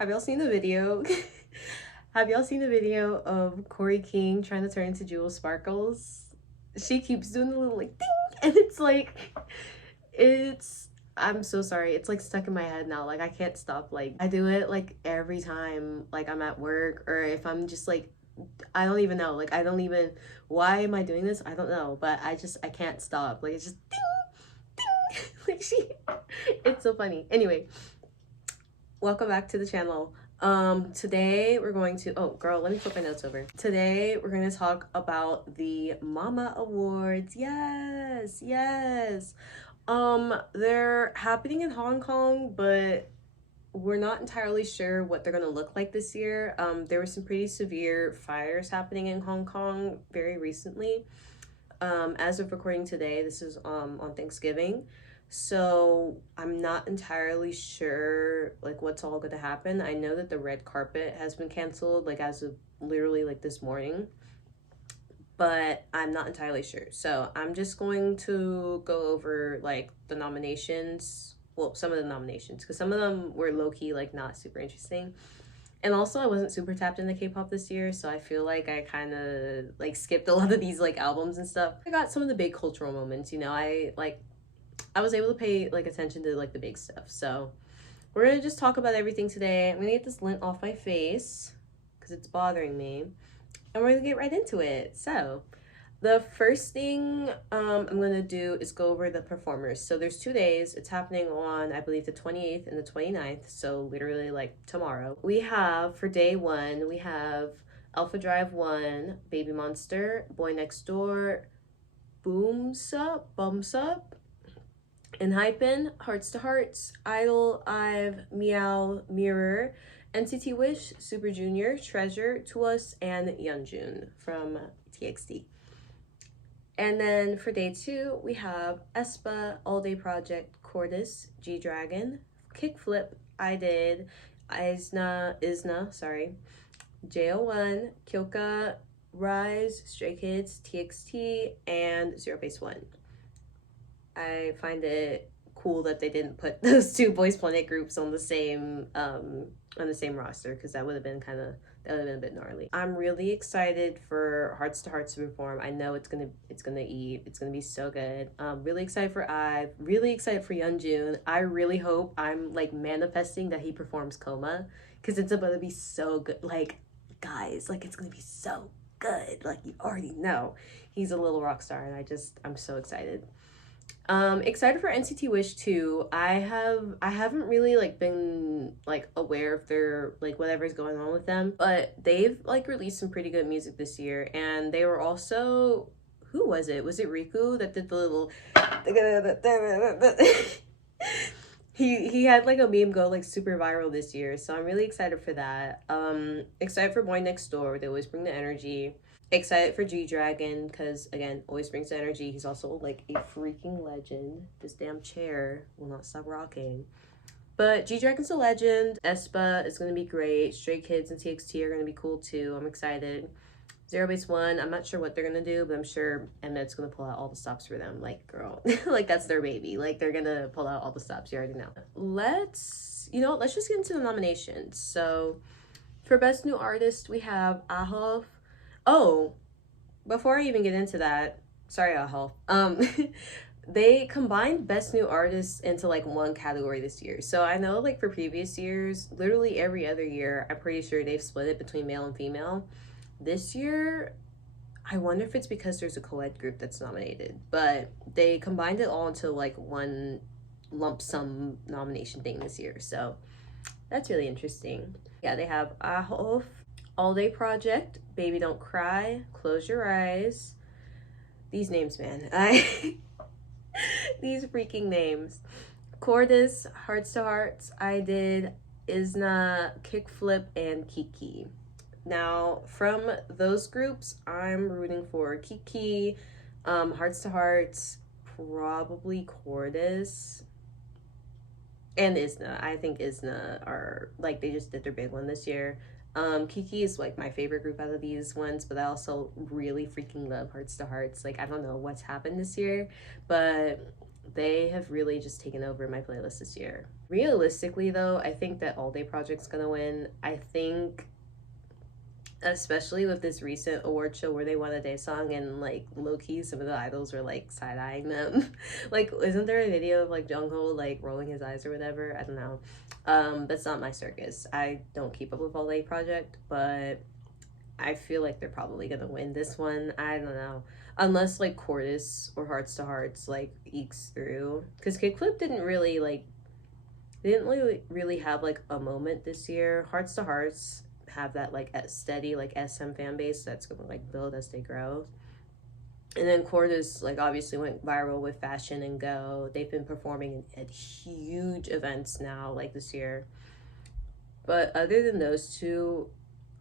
Have y'all seen the video? Have y'all seen the video of Corey King trying to turn into Jewel Sparkles? She keeps doing the little like ding, and it's like, it's. I'm so sorry. It's like stuck in my head now. Like I can't stop. Like I do it like every time. Like I'm at work or if I'm just like, I don't even know. Like I don't even. Why am I doing this? I don't know. But I can't stop. Like it's just ding, ding. Like she. It's so funny. Anyway, welcome back to the channel. Today we're going to, oh girl, let me flip my notes over. Today we're going to talk about the Mama Awards. Yes. They're happening in Hong Kong, but we're not entirely sure what they're going to look like this year. There were some pretty severe fires happening in Hong Kong very recently. As of recording today, this is on Thanksgiving. So I'm not entirely sure like what's all going to happen. I know that the red carpet has been canceled like as of literally like this morning, but I'm not entirely sure. So I'm just going to go over like the nominations. Well, some of the nominations because some of them were low-key like not super interesting. And also I wasn't super tapped into K-pop this year, so I feel like I kind of like skipped a lot of these like albums and stuff. I got some of the big cultural moments, you know. I was able to pay like attention to like the big stuff. So we're gonna just talk about everything today. I'm gonna get this lint off my face because it's bothering me, and we're gonna get right into it. So the first thing I'm gonna do is go over the performers. So there's 2 days. It's happening on, I believe, the 28th and the 29th. So literally like tomorrow. We have, for day one, we have Alpha Drive 1, Baby Monster, boynextdoor, Bumps Up, Enhypen, Hearts to Hearts, Idol, I've, Meow, Mirror, NCT Wish, Super Junior, Treasure, To Us, and Yeonjun from TXT. And then for day two, we have aespa, All Day Project, Cortis, G-Dragon, Kickflip, I Did, Isna, sorry, JO1, Kyoka, Rise, Stray Kids, TXT, and zerobaseone. I find it cool that they didn't put those two Boys Planet groups on the same roster because that would have been a bit gnarly. I'm really excited for Hearts to Hearts to perform. I know it's gonna be so good. Really excited for IVE, really excited for Yeonjun. I really hope, I'm like manifesting that he performs Coma because it's about to be so good. Like guys, like it's gonna be so good. Like you already know he's a little rock star, and I'm so excited. Excited for NCT Wish too. I haven't really like been like aware of their like whatever's going on with them, but they've like released some pretty good music this year, and they were also, who was it? Was it Riku that did the little he had like a meme go like super viral this year, so I'm really excited for that. Excited for boynextdoor. They always bring the energy. Excited for G-Dragon because again, always brings the energy. He's also like a freaking legend. This damn chair will not stop rocking. But G-Dragon's a legend. aespa is gonna be great. Stray Kids and TXT are gonna be cool too. I'm excited. zerobaseone, I'm not sure what they're gonna do, but I'm sure mnet's gonna pull out all the stops for them. Like girl, like that's their baby. Like they're gonna pull out all the stops. You already know. Let's just get into the nominations. So for best new artist, we have Ahof. Oh, before I even get into that, sorry, Ahal. They combined best new artists into like one category this year. So I know like for previous years, literally every other year, I'm pretty sure they've split it between male and female. This year, I wonder if it's because there's a co-ed group that's nominated, but they combined it all into like one lump sum nomination thing this year. So that's really interesting. Yeah, they have Ahof, All Day Project, Baby Don't Cry, Close Your Eyes. These names, man. These freaking names. Cortis, Hearts to Hearts, I Did, Isna, Kickflip, and Kiki. Now, from those groups, I'm rooting for Kiki, Hearts to Hearts, probably Cortis, and Isna. I think Isna are like, they just did their big one this year. Kiki is like my favorite group out of these ones, but I also really freaking love Hearts to Hearts. Like I don't know what's happened this year, but They have really just taken over my playlist this year. Realistically though, I think that All Day Project's gonna win. I think especially with this recent award show where they won a day song and like low-key some of the idols were like side-eyeing them. Like, isn't there a video of like Jungho like rolling his eyes or whatever? I don't know. That's not my circus. I don't keep up with All Day Project, but I feel like they're probably gonna win this one. I don't know. Unless like Cortis or Hearts to Hearts like ekes through. Because Kickflip didn't really like, they didn't really have like a moment this year. Hearts to Hearts have that like steady like SM fan base that's gonna like build as they grow. And then Cortis like obviously went viral with Fashion and Go. They've been performing at huge events now like this year. But other than those two,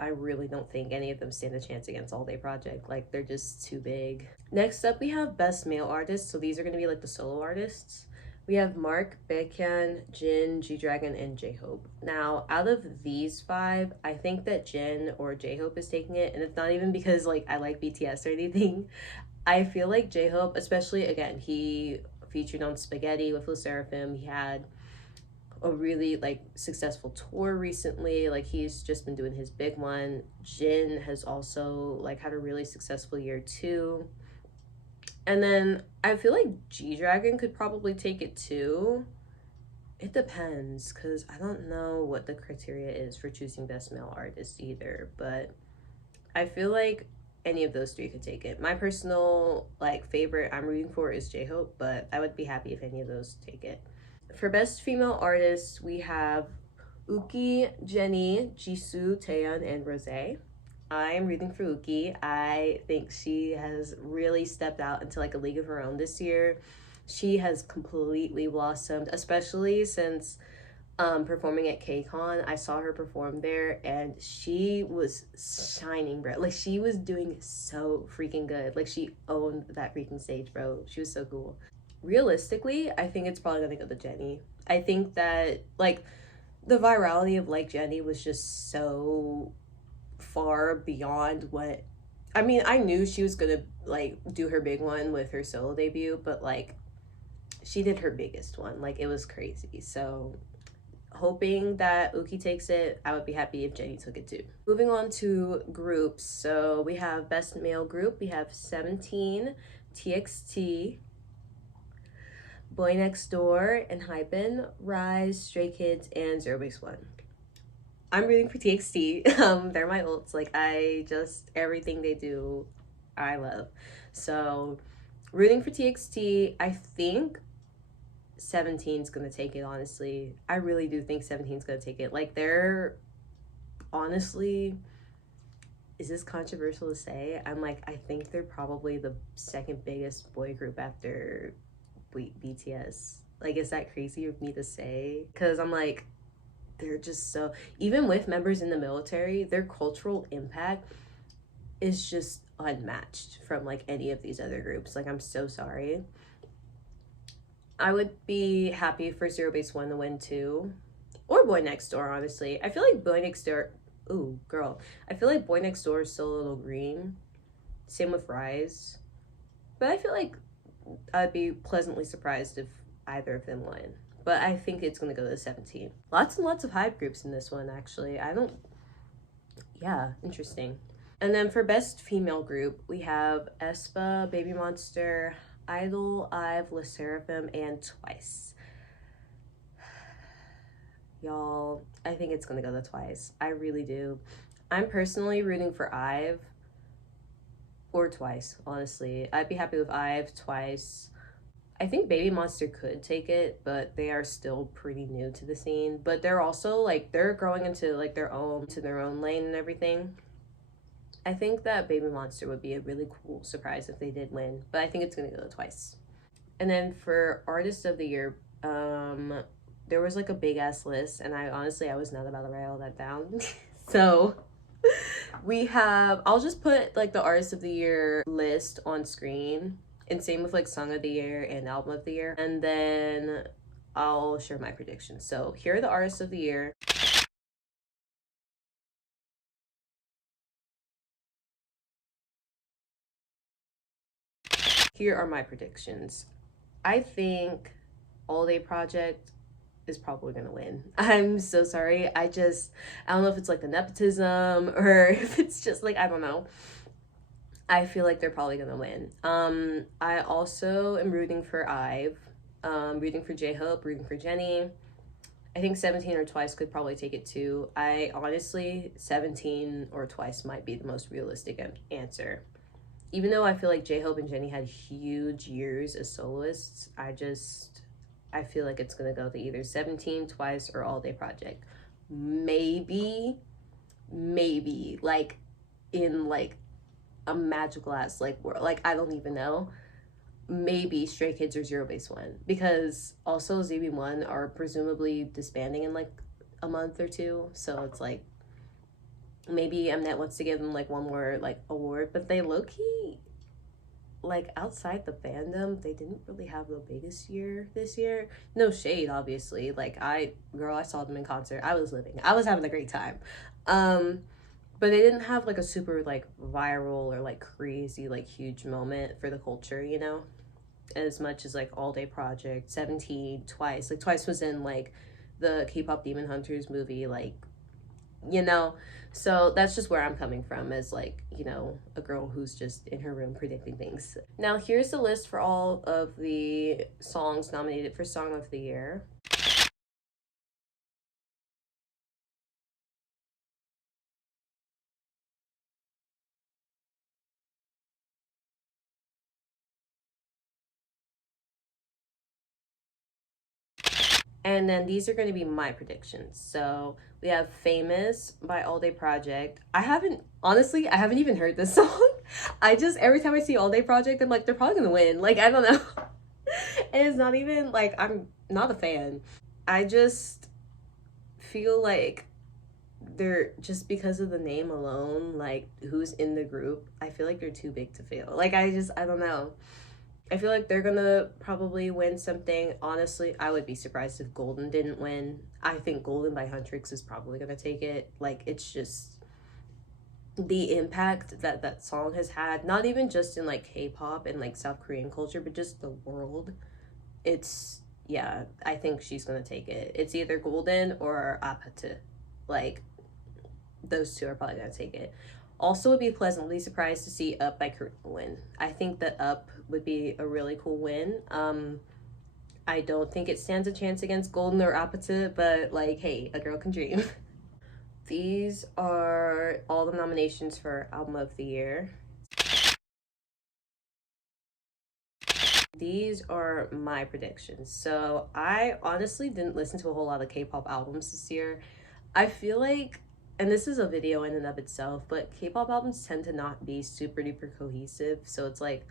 I really don't think any of them stand a chance against All Day Project. Like, they're just too big. Next up, we have Best Male Artist. So these are going to be like the solo artists. We have Mark, Baekhyun, Jin, G-Dragon, and J-Hope. Now, out of these five, I think that Jin or J-Hope is taking it. And it's not even because like I like BTS or anything. I feel like J-Hope, especially, again, he featured on Spaghetti with lesserafim. He had a really like successful tour recently. Like, he's just been doing his big one. Jin has also like had a really successful year too. And then I feel like G-Dragon could probably take it too. It depends, because I don't know what the criteria is for choosing best male artist either, but I feel like any of those three could take it. My personal like favorite I'm rooting for is J-Hope, but I would be happy if any of those take it. For best female artists, we have Uki, Jennie, Jisoo, Taeyeon, and Rosé. I am rooting for Uki. I think she has really stepped out into like a league of her own this year. She has completely blossomed, especially since performing at KCON. I saw her perform there and she was shining, bro. Like, she was doing so freaking good. Like, she owned that freaking stage, bro. She was so cool. Realistically, I think it's probably gonna go to Jennie. I think that like the virality of Like Jennie was just so far beyond what, I mean, I knew she was gonna like do her big one with her solo debut, but like she did her biggest one. Like, it was crazy. So hoping that Uki takes it. I would be happy if Jennie took it too. Moving on to groups. So we have best male group. We have 17, TXT, boynextdoor, and Hypen, Rise, Stray Kids, and zerobaseone. I'm rooting for TXT. They're my ults. Like, I just, everything they do, I love. So, rooting for TXT. I think 17's gonna take it, honestly. I really do think 17's gonna take it. Like, they're, honestly, is this controversial to say? I'm like, I think they're probably the second biggest boy group after BTS. Like, is that crazy of me to say? Because I'm like, they're just so, even with members in the military, their cultural impact is just unmatched from like any of these other groups. Like, I'm so sorry. I would be happy for zerobaseone to win too, or boynextdoor, honestly. I feel like boynextdoor, ooh girl, I feel like boynextdoor is still a little green. Same with Rise, but I feel like I'd be pleasantly surprised if either of them win. But I think it's gonna go to 17. Lots and lots of hype groups in this one, actually. Yeah, interesting. And then for best female group, we have aespa, Baby Monster, Idol, IVE, lesserafim, and Twice. Y'all, I think it's gonna go to Twice. I really do. I'm personally rooting for IVE or Twice, honestly. I'd be happy with IVE, Twice. I think Baby Monster could take it, but they are still pretty new to the scene. But they're also like, they're growing into like their own lane and everything. I think that Baby Monster would be a really cool surprise if they did win, but I think it's gonna go Twice. And then for Artist of the Year, there was like a big ass list, and I was not about to write all that down. So we have, I'll just put like the Artist of the Year list on screen, and same with like Song of the Year and Album of the Year, and then I'll share my predictions. So here are the Artists of the Year. Here are my predictions. I think All Day Project is probably gonna win. I'm so sorry. I don't know if it's like the nepotism or if it's just like, I don't know. I feel like they're probably gonna win. I also am rooting for Ive, rooting for J Hope, rooting for Jenny. I think 17 or Twice could probably take it too. I honestly, 17 or Twice might be the most realistic answer. Even though I feel like J Hope and Jenny had huge years as soloists, I feel like it's gonna go to either 17, Twice, or All Day Project. Maybe like in like a magical ass like world. Like I don't even know. Maybe Stray Kids or Zerobaseone, because also ZB1 are presumably disbanding in like a month or two. So it's like maybe Mnet wants to give them like one more like award, but they low key like outside the fandom, they didn't really have the biggest year this year. No shade, obviously. Like I saw them in concert. I was living. I was having a great time. Um, but they didn't have like a super like viral or like crazy like huge moment for the culture, you know? As much as like All Day Project, 17, Twice. Like Twice was in like the K-pop Demon Hunters movie, like, you know. So that's just where I'm coming from as like, you know, a girl who's just in her room predicting things. Now here's the list for all of the songs nominated for Song of the Year. And then these are going to be my predictions. So we have Famous by All Day Project. I haven't even heard this song. I just, every time I see All Day Project, I'm like, they're probably going to win. Like, I don't know. And it's not even like I'm not a fan. I just feel like they're just because of the name alone, like who's in the group, I feel like they're too big to fail. Like, I don't know. I feel like they're gonna probably win something. Honestly, I would be surprised if Golden didn't win. I think Golden by Huntrix is probably gonna take it. Like, it's just the impact that that song has had, not even just in like K-pop and like South Korean culture, but just the world. It's, yeah, I think she's gonna take it. It's either Golden or Apate. Like, those two are probably gonna take it. Also, would be pleasantly surprised to see Up by Korea win. I think that Up would be a really cool win. I don't think it stands a chance against Golden or Apata, but like, hey, a girl can dream. These are all the nominations for Album of the Year. These are my predictions. So I honestly didn't listen to a whole lot of K-pop albums this year. I feel like, and this is a video in and of itself, but K-pop albums tend to not be super duper cohesive. So it's like,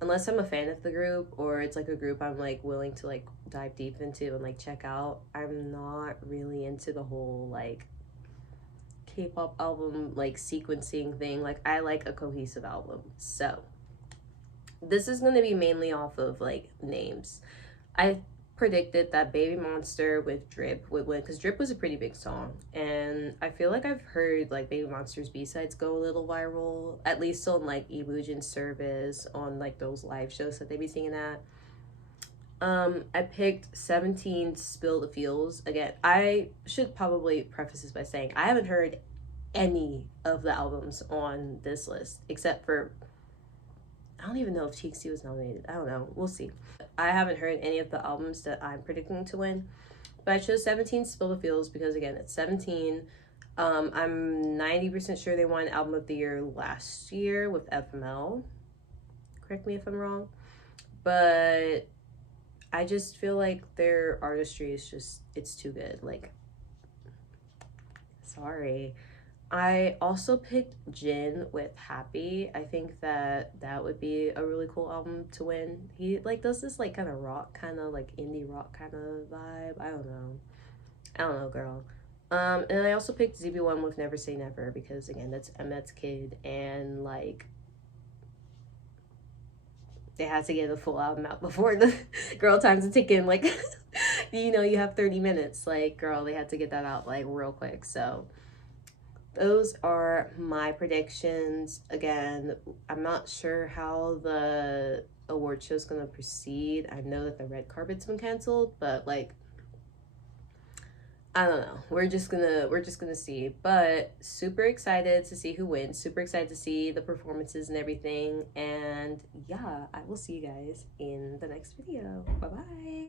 unless I'm a fan of the group or it's like a group I'm like willing to like dive deep into and like check out, I'm not really into the whole like K-pop album like sequencing thing. Like, I like a cohesive album. So this is going to be mainly off of like names. I predicted that Baby Monster with Drip would win because Drip was a pretty big song, and I feel like I've heard like Baby Monster's B-sides go a little viral, at least on like Ebujin's service, on like those live shows that they be singing at. I picked 17 Spill the Feels. Again, I should probably preface this by saying I haven't heard any of the albums on this list except for, I don't even know if TXT was nominated. I don't know. We'll see. I haven't heard any of the albums that I'm predicting to win, but I chose 17 Spill the Feels because, again, it's 17. I'm 90% sure they won Album of the Year last year with FML. Correct me if I'm wrong. But I just feel like their artistry is just, it's too good. Like, sorry. I also picked Jin with Happy. I think that that would be a really cool album to win. He like does this like kind of rock, kind of like indie rock kind of vibe. I don't know, girl. And I also picked ZB1 with Never Say Never because, again, that's Mnet's kid, and like they had to get a full album out before the girl time's a ticking. Like, you know, you have 30 minutes. Like, girl, they had to get that out like real quick. So those are my predictions. Again, I'm not sure how the award show's gonna proceed. I know that the red carpet's been canceled, but like, I don't know. We're just gonna see. But super excited to see who wins. Super excited to see the performances and everything. And yeah, I will see you guys in the next video. Bye bye.